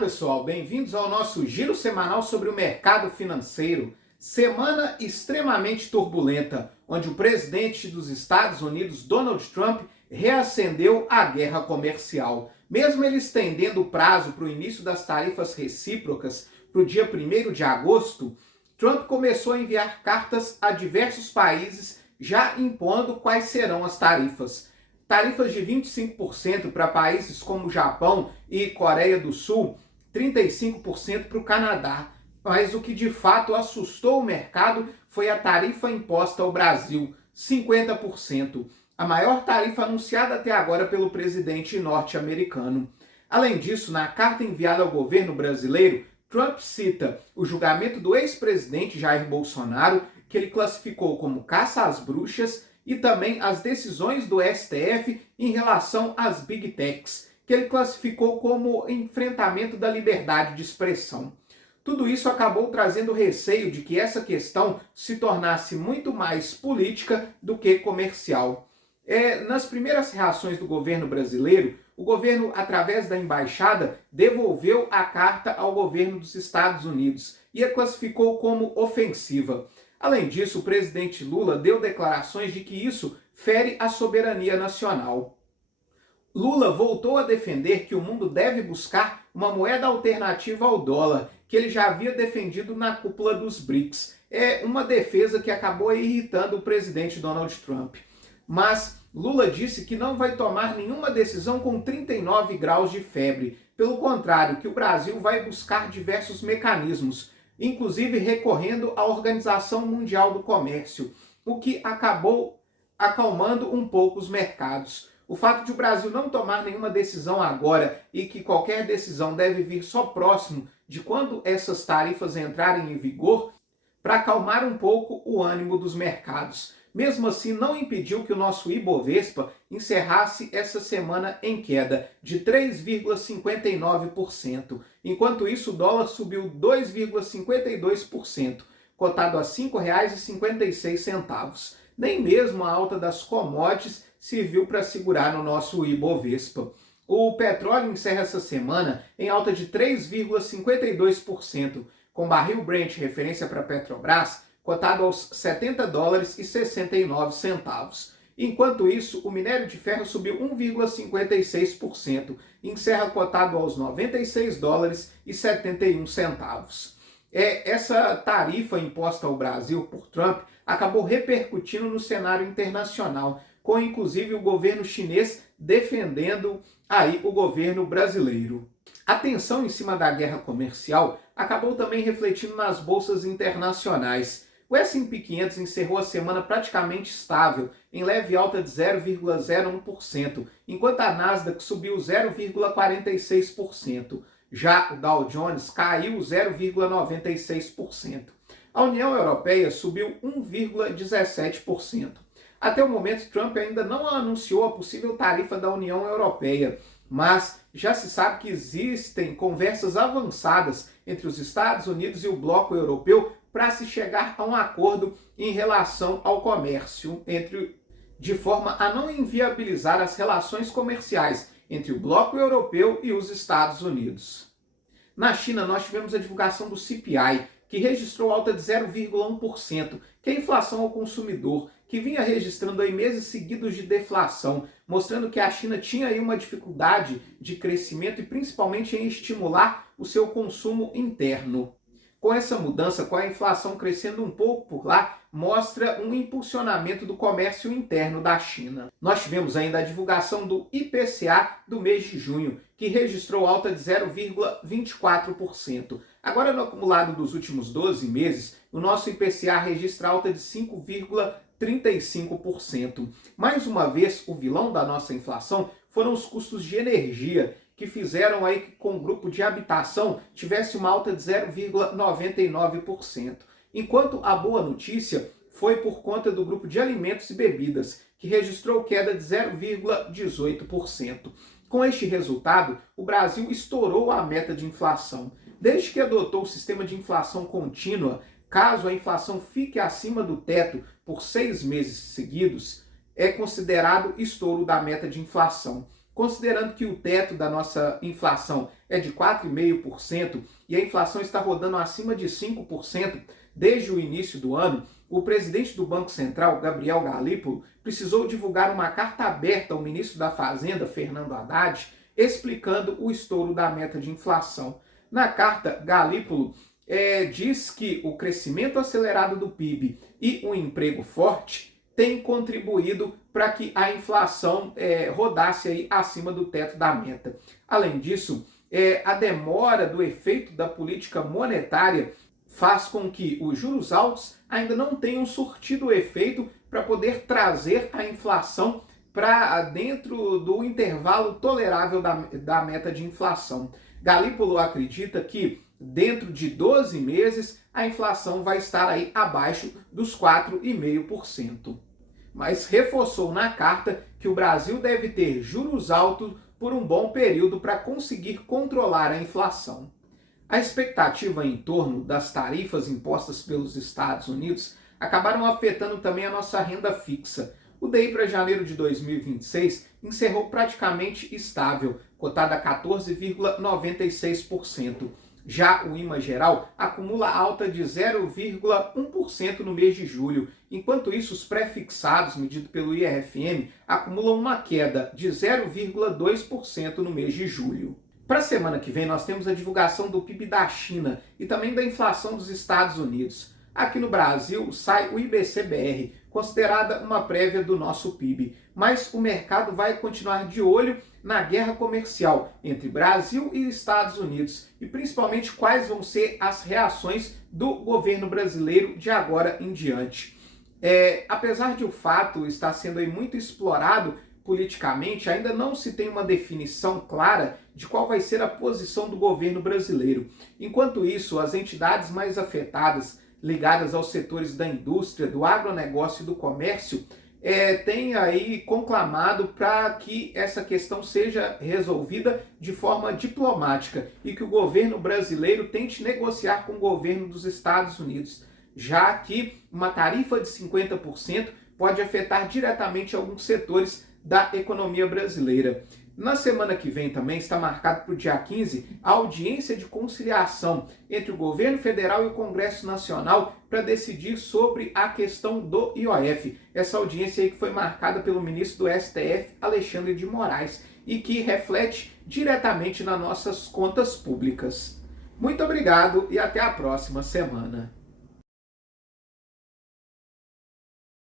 Pessoal, bem-vindos ao nosso giro semanal sobre o mercado financeiro. Semana extremamente turbulenta, onde o presidente dos Estados Unidos, Donald Trump, reacendeu a guerra comercial. Mesmo ele estendendo o prazo para o início das tarifas recíprocas para o dia 1º de agosto, Trump começou a enviar cartas a diversos países já impondo quais serão as tarifas. Tarifas de 25% para países como Japão e Coreia do Sul, 35% para o Canadá. Mas o que de fato assustou o mercado foi a tarifa imposta ao Brasil, 50%. A maior tarifa anunciada até agora pelo presidente norte-americano. Além disso, na carta enviada ao governo brasileiro, Trump cita o julgamento do ex-presidente Jair Bolsonaro, que ele classificou como caça às bruxas, e também as decisões do STF em relação às Big Techs, que ele classificou como enfrentamento da liberdade de expressão. Tudo isso acabou trazendo receio de que essa questão se tornasse muito mais política do que comercial. Nas primeiras reações do governo brasileiro, o governo, através da embaixada, devolveu a carta ao governo dos Estados Unidos e a classificou como ofensiva. Além disso, o presidente Lula deu declarações de que isso fere a soberania nacional. Lula voltou a defender que o mundo deve buscar uma moeda alternativa ao dólar, que ele já havia defendido na cúpula dos BRICS. É uma defesa que acabou irritando o presidente Donald Trump. Mas Lula disse que não vai tomar nenhuma decisão com 39 graus de febre. Pelo contrário, que o Brasil vai buscar diversos mecanismos, inclusive recorrendo à Organização Mundial do Comércio, o que acabou acalmando um pouco os mercados. O fato de o Brasil não tomar nenhuma decisão agora e que qualquer decisão deve vir só próximo de quando essas tarifas entrarem em vigor, para acalmar um pouco o ânimo dos mercados. Mesmo assim, não impediu que o nosso Ibovespa encerrasse essa semana em queda de 3,59%. Enquanto isso, o dólar subiu 2,52%, cotado a R$ 5,56. Nem mesmo a alta das commodities serviu para segurar no nosso Ibovespa. O petróleo encerra essa semana em alta de 3,52%, com barril Brent, referência para Petrobras, cotado aos $70,69. Enquanto isso, o minério de ferro subiu 1,56% e encerra cotado aos $96,71. Essa tarifa imposta ao Brasil por Trump acabou repercutindo no cenário internacional, com inclusive o governo chinês defendendo aí o governo brasileiro. A tensão em cima da guerra comercial acabou também refletindo nas bolsas internacionais. O S&P 500 encerrou a semana praticamente estável, em leve alta de 0,01%, enquanto a Nasdaq subiu 0,46%. Já o Dow Jones caiu 0,96%. A União Europeia subiu 1,17%. Até o momento, Trump ainda não anunciou a possível tarifa da União Europeia, mas já se sabe que existem conversas avançadas entre os Estados Unidos e o bloco europeu para se chegar a um acordo em relação ao comércio, de forma a não inviabilizar as relações comerciais entre o bloco europeu e os Estados Unidos. Na China, nós tivemos a divulgação do CPI, que registrou alta de 0,1%, que é a inflação ao consumidor, que vinha registrando aí meses seguidos de deflação, mostrando que a China tinha aí uma dificuldade de crescimento e principalmente em estimular o seu consumo interno. Com essa mudança, com a inflação crescendo um pouco por lá, mostra um impulsionamento do comércio interno da China. Nós tivemos ainda a divulgação do IPCA do mês de junho, que registrou alta de 0,24%. Agora, no acumulado dos últimos 12 meses, o nosso IPCA registra alta de 5,35%. Mais uma vez, o vilão da nossa inflação foram os custos de energia, que fizeram aí que com o grupo de habitação tivesse uma alta de 0,99%. Enquanto a boa notícia foi por conta do grupo de alimentos e bebidas, que registrou queda de 0,18%. Com este resultado, o Brasil estourou a meta de inflação. Desde que adotou o sistema de inflação contínua, caso a inflação fique acima do teto por 6 meses seguidos, é considerado estouro da meta de inflação. considerando que o teto da nossa inflação é de 4,5% e a inflação está rodando acima de 5% desde o início do ano, o presidente do Banco Central, Gabriel Galípolo, precisou divulgar uma carta aberta ao ministro da Fazenda, Fernando Haddad, explicando o estouro da meta de inflação. Na carta, Galípolo diz que o crescimento acelerado do PIB e um emprego forte têm contribuído para que a inflação rodasse aí acima do teto da meta. Além disso, a demora do efeito da política monetária faz com que os juros altos ainda não tenham surtido o efeito para poder trazer a inflação para dentro do intervalo tolerável da meta de inflação. Galípolo acredita que dentro de 12 meses a inflação vai estar aí abaixo dos 4,5%. Mas reforçou na carta que o Brasil deve ter juros altos por um bom período para conseguir controlar a inflação. A expectativa em torno das tarifas impostas pelos Estados Unidos acabaram afetando também a nossa renda fixa. O DI para janeiro de 2026 encerrou praticamente estável, cotada a 14,96%. Já o IMA geral acumula alta de 0,1% no mês de julho. Enquanto isso, os pré-fixados, medido pelo IRFM, acumulam uma queda de 0,2% no mês de julho. Para a semana que vem, nós temos a divulgação do PIB da China e também da inflação dos Estados Unidos. Aqui no Brasil, sai o IBC-BR, considerada uma prévia do nosso PIB. Mas o mercado vai continuar de olho na guerra comercial entre Brasil e Estados Unidos e principalmente quais vão ser as reações do governo brasileiro de agora em diante. Apesar de o fato estar sendo aí muito explorado politicamente, ainda não se tem uma definição clara de qual vai ser a posição do governo brasileiro. Enquanto isso, as entidades mais afetadas, ligadas aos setores da indústria, do agronegócio e do comércio, têm aí conclamado para que essa questão seja resolvida de forma diplomática e que o governo brasileiro tente negociar com o governo dos Estados Unidos, já que uma tarifa de 50% pode afetar diretamente alguns setores da economia brasileira. Na semana que vem também está marcado para o dia 15 a audiência de conciliação entre o governo federal e o Congresso Nacional para decidir sobre a questão do IOF. Essa audiência aí que foi marcada pelo ministro do STF, Alexandre de Moraes, e que reflete diretamente nas nossas contas públicas. Muito obrigado e até a próxima semana.